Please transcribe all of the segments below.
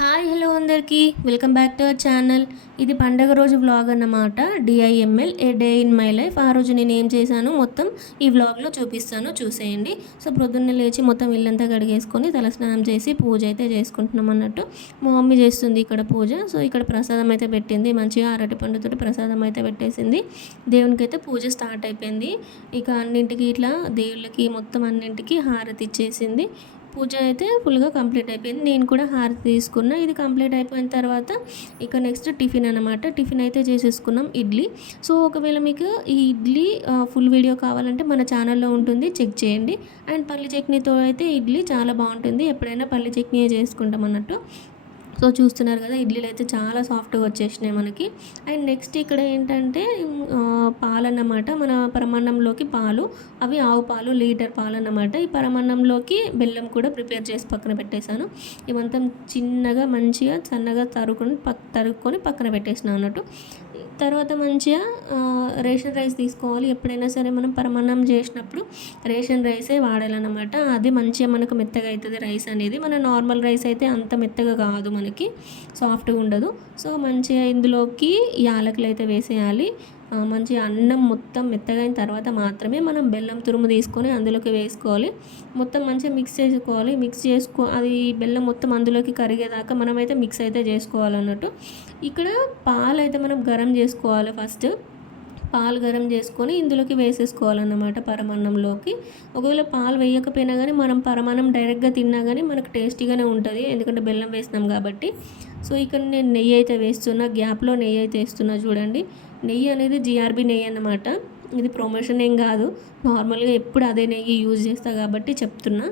Hi hello అందరికీ. Welcome back to our channel. ఇది పండగ రోజు వ్లాగ్ అన్నమాట. DIML a day in my life ఆ రోజు నేను ఏం చేశాను మొత్తం ఈ వ్లాగ్లో చూపిస్తాను. చూసేయండి. సో ప్రొద్దున్నే లేచి మొత్తం ఇల్లంతా కడిగేసుకొని తలస్నానం చేసి పూజ అయితే చేసుకుంటున్నాం అన్నట్టు. మా మమ్మీ చేస్తుంది ఇక్కడ పూజ. సో ఇక్కడ ప్రసాదం అయితే పెట్టింది. మంచిగా అరటి పండుతో ప్రసాదం అయితే పెట్టేసింది. దేవునికి అయితే పూజ స్టార్ట్ అయిపోయింది. ఇక అన్నింటికి ఇట్లా దేవుళ్ళకి మొత్తం అన్నింటికి హారతి ఇచ్చేసింది. పూజ అయితే ఫుల్గా కంప్లీట్ అయిపోయింది. నేను కూడా హారతి తీసుకున్నా. ఇది కంప్లీట్ అయిపోయిన తర్వాత ఇక నెక్స్ట్ టిఫిన్ అనమాట టిఫిన్ అయితే చేసేసుకున్నాం ఇడ్లీ. సో ఒకవేళ మీకు ఈ ఇడ్లీ ఫుల్ వీడియో కావాలంటే మన ఛానల్లో ఉంటుంది. చెక్ చేయండి. అండ్ పల్లి చట్నీతో అయితే ఇడ్లీ చాలా బాగుంటుంది. ఎప్పుడైనా పల్లి చట్నీ చేసుకుంటాం అన్నట్టు. సో చూస్తున్నారు కదా ఇడ్లీలు అయితే చాలా సాఫ్ట్గా వచ్చేసినాయి మనకి. అండ్ నెక్స్ట్ ఇక్కడ ఏంటంటే పాలు అన్నమాట మన పరమాన్నంలోకి పాలు అవి ఆవు పాలు లీటర్ పాలు అన్నమాట ఈ పరమాన్నంలోకి బెల్లం కూడా ప్రిపేర్ చేసి పక్కన పెట్టేశాను. ఇవంతా చిన్నగా మంచిగా సన్నగా తరుకుని పక్ తరుక్కొని పక్కన పెట్టేసిన అన్నట్టు. తర్వాత మంచిగా రేషన్ రైస్ తీసుకోవాలి. ఎప్పుడైనా సరే మనం పరమాన్నం చేసినప్పుడు రేషన్ రైసే వాడాలన్నమాట. అది మంచిగా మనకు మెత్తగా అవుతుంది రైస్ అనేది మన నార్మల్ రైస్ అయితే అంత మెత్తగా కాదు మనకి. సాఫ్ట్గా ఉండదు. సో మంచిగా ఇందులోకి యాలకులు అయితే వేసేయాలి. మంచి అన్నం మొత్తం మెత్తగైన తర్వాత మాత్రమే మనం బెల్లం తురుము తీసుకొని అందులోకి వేసుకోవాలి. మొత్తం మంచిగా మిక్స్ చేసుకోవాలి. మిక్స్ చేసుకో అది బెల్లం మొత్తం అందులోకి కరిగేదాకా మనమైతే మిక్స్ అయితే చేసుకోవాలన్నట్టు. ఇక్కడ పాలు అయితే మనం గరం చేసుకోవాలి ఫస్ట్. పాలు గరం చేసుకొని ఇందులోకి వేసేసుకోవాలన్నమాట పరమాన్నంలోకి. ఒకవేళ పాలు వేయకపోయినా కానీ మనం పరమాన్నం డైరెక్ట్గా తిన్నా కానీ మనకు టేస్టీగానే ఉంటుంది. ఎందుకంటే బెల్లం వేసినాం కాబట్టి. సో ఇక్కడ నేను నెయ్యి అయితే వేస్తున్నా. గ్యాప్లో నెయ్యి అయితే వేస్తున్నా చూడండి. నెయ్యి అనేది జిఆర్బి నెయ్యి అన్నమాట. ఇది ప్రమోషన్ ఏం కాదు. నార్మల్గా ఎప్పుడు అదే నెయ్యి యూజ్ చేస్తా కాబట్టి చెప్తున్నా.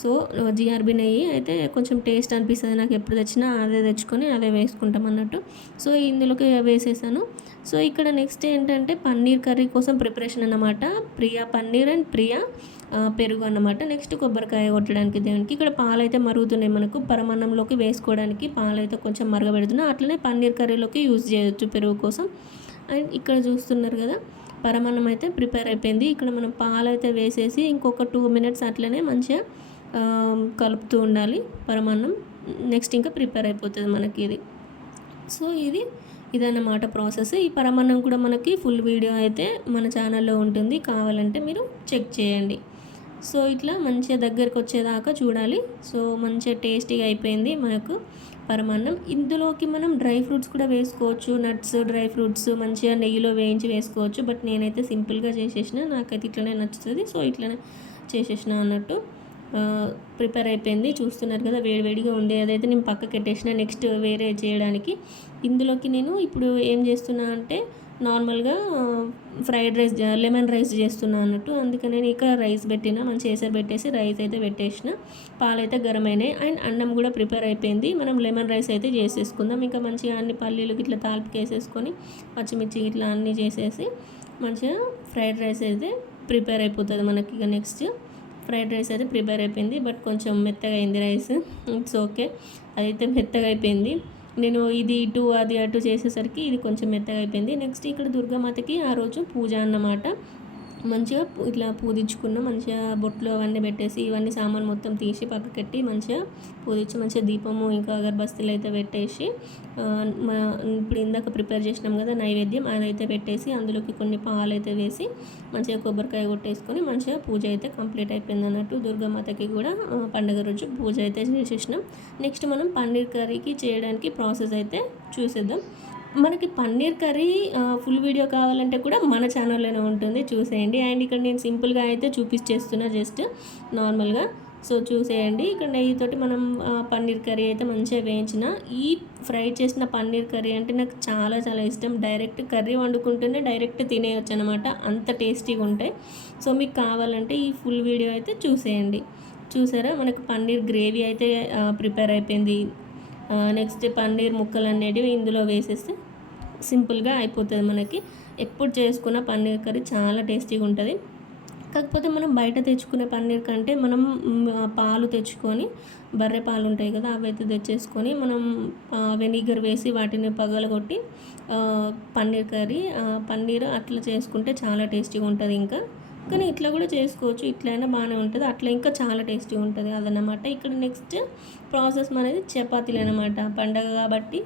సో జిఆర్బి నెయ్యి అయితే కొంచెం టేస్ట్ అనిపిస్తుంది. నాకు ఎప్పుడు తెచ్చినా అదే తెచ్చుకొని అదే వేసుకుంటాం అన్నట్టు. సో ఇందులోకి వేసేసాను. సో ఇక్కడ నెక్స్ట్ ఏంటంటే పన్నీర్ కర్రీ కోసం ప్రిపరేషన్ అన్నమాట. ప్రియా పన్నీర్ అండ్ ప్రియా పెరుగు అన్నమాట. నెక్స్ట్ కొబ్బరికాయ కొట్టడానికి దేవునికి. ఇక్కడ పాలు అయితే మరుగుతున్నాయి మనకు. పరమాన్నంలోకి వేసుకోవడానికి పాలు అయితే కొంచెం మరగబెడుతున్నాయి అట్లనే పన్నీర్ కర్రీలోకి యూజ్ చేయొచ్చు పెరుగు కోసం. అండ్ ఇక్కడ చూస్తున్నారు కదా పరమాన్నం అయితే ప్రిపేర్ అయిపోయింది. ఇక్కడ మనం పాలు అయితే వేసేసి ఇంకొక టూ మినిట్స్ అట్లనే మంచిగా కలుపుతూ ఉండాలి పరమాన్నం. నెక్స్ట్ ఇంకా ప్రిపేర్ అయిపోతుంది మనకి ఇది. సో ఇది ఇదన్నమాట ప్రాసెస్. ఈ పరమాన్నం కూడా మనకి ఫుల్ వీడియో అయితే మన ఛానల్లో ఉంటుంది. కావాలంటే మీరు చెక్ చేయండి. సో ఇట్లా మంచిగా దగ్గరకు వచ్చేదాకా చూడాలి. సో మంచిగా టేస్టీగా అయిపోయింది మనకు. పరమాన్నం. ఇందులోకి మనం డ్రై ఫ్రూట్స్ కూడా వేసుకోవచ్చు. నట్స్ డ్రై ఫ్రూట్స్ మంచిగా నెయ్యిలో వేయించి వేసుకోవచ్చు. బట్ నేనైతే సింపుల్గా చేసేసిన. నాకైతే ఇట్లనే నచ్చుతుంది. సో ఇట్లనే చేసేసిన అన్నట్టు. ప్రిపేర్ అయిపోయింది. చూస్తున్నారు కదా వేడివేడిగా ఉండే. అదైతే నేను పక్కకెట్టేసిన. నెక్స్ట్ వేరే చేయడానికి. ఇందులోకి నేను ఇప్పుడు ఏం చేస్తున్నా అంటే నార్మల్గా ఫ్రైడ్ రైస్ లెమన్ రైస్ చేస్తున్నా అన్నట్టు. అందుకని నేను ఇక్కడ రైస్ పెట్టిన మంచి ఎసరు పెట్టేసి రైస్ అయితే పెట్టేసిన. పాలైతే గరం అయినాయి అండ్ అన్నం కూడా ప్రిపేర్ అయిపోయింది. మనం లెమన్ రైస్ అయితే చేసేసుకుందాం. ఇంకా మంచిగా అన్ని పల్లీలు ఇట్లా తాలిపి వేసేసుకొని పచ్చిమిర్చి ఇట్లా అన్నీ చేసేసి మంచిగా ఫ్రైడ్ రైస్ అయితే ప్రిపేర్ అయిపోతుంది మనకి ఇక నెక్స్ట్. ఫ్రైడ్ రైస్ అయితే ప్రిపేర్ అయిపోయింది. బట్ కొంచెం మెత్తగా అయింది రైస్. It's okay. అదైతే మెత్తగా అయిపోయింది. నేను ఇది ఇటు అది అటు చేసేసరికి ఇది కొంచెం మెత్తగా అయిపోయింది. నెక్స్ట్ ఇక్కడ దుర్గామాతకి ఆ రోజు పూజ అన్నమాట. మంచిగా ఇట్లా పూజించుకున్న మంచిగా బొట్లు అవన్నీ పెట్టేసి ఇవన్నీ సామాన్ మొత్తం తీసి పక్కకెట్టి మంచిగా పూజించి మంచిగా దీపము ఇంకా అగరబస్తీలు అయితే పెట్టేసి ఇప్పుడు ఇందాక ప్రిపేర్ చేసినాం కదా నైవేద్యం అదైతే పెట్టేసి అందులోకి కొన్ని పాలు అయితే వేసి మంచిగా కొబ్బరికాయ కొట్టేసుకొని మంచిగా పూజ అయితే కంప్లీట్ అయిపోయింది అన్నట్టు దుర్గామాతకి కూడా పండగ రోజు పూజ అయితే చేసేసినాం. నెక్స్ట్ మనం పన్నీర్ కర్రీకి చేయడానికి ప్రాసెస్ అయితే చూసేద్దాం. మనకి పన్నీర్ కర్రీ ఫుల్ వీడియో కావాలంటే కూడా మన ఛానల్లోనే ఉంటుంది. చూసేయండి. అండ్ ఇక్కడ నేను సింపుల్గా అయితే చూపించేస్తున్నా జస్ట్ నార్మల్గా. సో చూసేయండి. ఇక్కడ నెయ్యితోటి మనం పన్నీర్ కర్రీ అయితే మంచిగా వేయించిన. ఈ ఫ్రై చేసిన పన్నీర్ కర్రీ అంటే నాకు చాలా చాలా ఇష్టం. డైరెక్ట్ కర్రీ వండుకుంటేనే డైరెక్ట్ తినేయచ్చు అనమాట అంత టేస్టీగా ఉంటాయి. సో మీకు కావాలంటే ఈ ఫుల్ వీడియో అయితే చూసేయండి. చూసారా? మనకు పన్నీర్ గ్రేవీ అయితే ప్రిపేర్ అయిపోయింది. నెక్స్ట్ పన్నీర్ ముక్కలు అనేటివి ఇందులో వేసేస్తే సింపుల్గా అయిపోతుంది మనకి. ఎప్పుడు చేసుకున్న పన్నీర్ కర్రీ చాలా టేస్టీగా ఉంటుంది. కాకపోతే మనం బయట తెచ్చుకునే పన్నీర్ కంటే మనం పాలు తెచ్చుకొని బర్రె పాలు ఉంటాయి కదా అవి అయితే తెచ్చేసుకొని మనం వెనిగర్ వేసి వాటిని పగలగొట్టి పన్నీర్ కర్రీ పన్నీర్ అట్లా చేసుకుంటే చాలా టేస్టీగా ఉంటుంది ఇంకా. కానీ ఇట్లా కూడా చేసుకోవచ్చు. ఇట్లయినా బాగానే ఉంటుంది. అట్లా ఇంకా చాలా టేస్టీగా ఉంటుంది అదనమాట ఇక్కడ నెక్స్ట్ ప్రాసెస్ అనేది చపాతీలు అనమాట పండగ కాబట్టి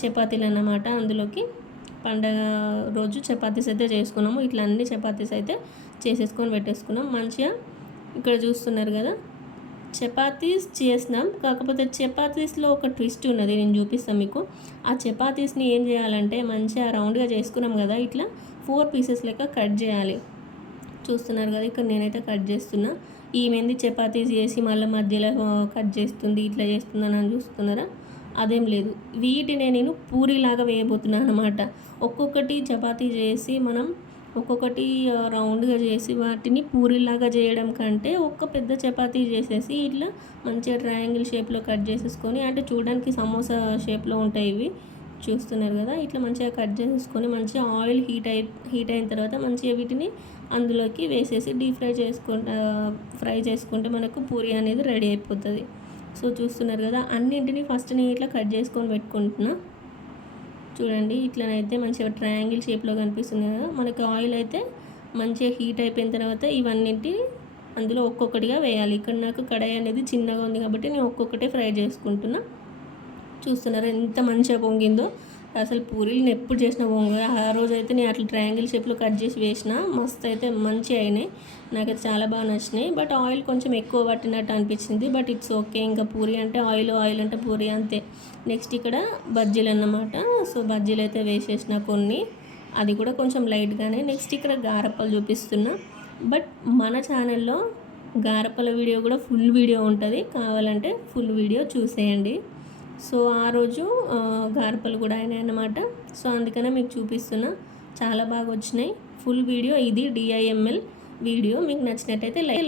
చపాతీలు అన్నమాట అందులోకి పండగ రోజు చపాతీస్ అయితే చేసుకున్నాము. ఇట్లా అన్ని చపాతీస్ అయితే చేసేసుకొని పెట్టేసుకున్నాం. మంచిగా ఇక్కడ చూస్తున్నారు కదా చపాతీస్ చేసినాం. కాకపోతే చపాతీస్లో ఒక ట్విస్ట్ ఉన్నది నేను చూపిస్తాను మీకు. ఆ చపాతీస్ని ఏం చేయాలంటే మంచిగా రౌండ్గా చేసుకున్నాం కదా ఇట్లా ఫోర్ పీసెస్ లెక్క కట్ చేయాలి. చూస్తున్నారు కదా ఇక్కడ నేనైతే కట్ చేస్తున్నా. ఈమెంది చపాతీస్ చేసి మళ్ళీ మధ్యలో కట్ చేస్తుంది ఇట్లా చేస్తుందని అని చూస్తున్నారా? అదేం లేదు. వీటిని నేను పూరిలాగా వేయబోతున్నాను అనమాట ఒక్కొక్కటి చపాతీ చేసి మనం ఒక్కొక్కటి రౌండ్గా చేసి వాటిని పూరిలాగా చేయడం కంటే ఒక్క పెద్ద చపాతీ చేసేసి ఇట్లా మంచిగా ట్రయాంగిల్ షేప్లో కట్ చేసేసుకొని అంటే చూడడానికి సమోసా షేప్లో ఉంటాయి ఇవి చూస్తున్నారు కదా ఇట్లా మంచిగా కట్ చేసేసుకొని మంచిగా ఆయిల్ హీట్ అయి హీట్ అయిన తర్వాత మంచిగా వీటిని అందులోకి వేసేసి డీప్ ఫ్రై చేసుకుంటా ఫ్రై చేసుకుంటే మనకు పూరి అనేది రెడీ అయిపోతుంది. సో చూస్తున్నారు కదా అన్నింటినీ ఫస్ట్ నేను ఇట్లా కట్ చేసుకొని పెట్టుకుంటున్నా. చూడండి ఇట్లనైతే మంచిగా ట్రయాంగిల్ షేప్లో కనిపిస్తుంది కదా మనకి ఆయిల్ అయితే మంచిగా హీట్ అయిపోయిన తర్వాత ఇవన్నింటి అందులో ఒక్కొక్కటిగా వేయాలి. ఇక్కడ నాకు కడాయి అనేది చిన్నగా ఉంది కాబట్టి నేను ఒక్కొక్కటే ఫ్రై చేసుకుంటున్నా. చూస్తున్నారు ఎంత మంచిగా పొంగిందో. అసలు పూరీలు నేను ఎప్పుడు చేసిన పొంగ ఆ రోజు అయితే నేను అట్లా ట్రయాంగిల్ షేప్లో కట్ చేసి వేసిన మస్తు అయితే మంచి అయినాయి. నాకైతే చాలా బాగా నచ్చినాయి. బట్ ఆయిల్ కొంచెం ఎక్కువ పట్టినట్టు అనిపించింది. But it's okay. ఇంకా పూరి అంటే ఆయిల్ ఆయిల్ అంటే పూరి అంతే. నెక్స్ట్ ఇక్కడ బజ్జీలు అన్నమాట. సో బజ్జీలు అయితే వేసేసిన కొన్ని. అది కూడా కొంచెం లైట్గానే. నెక్స్ట్ ఇక్కడ గారప్పలు చూపిస్తున్నా. బట్ మన ఛానల్లో గారప్పల వీడియో కూడా ఫుల్ వీడియో ఉంటుంది. కావాలంటే ఫుల్ వీడియో చూసేయండి. సో ఆ రోజు గార్పలు కూడా అయినాయి అన్నమాట. సో అందుకనే మీకు చూపిస్తున్నా. చాలా బాగా వచ్చినాయి. Full video. ఇది డిఐఎంఎల్ వీడియో. మీకు నచ్చినట్టయితే లైక్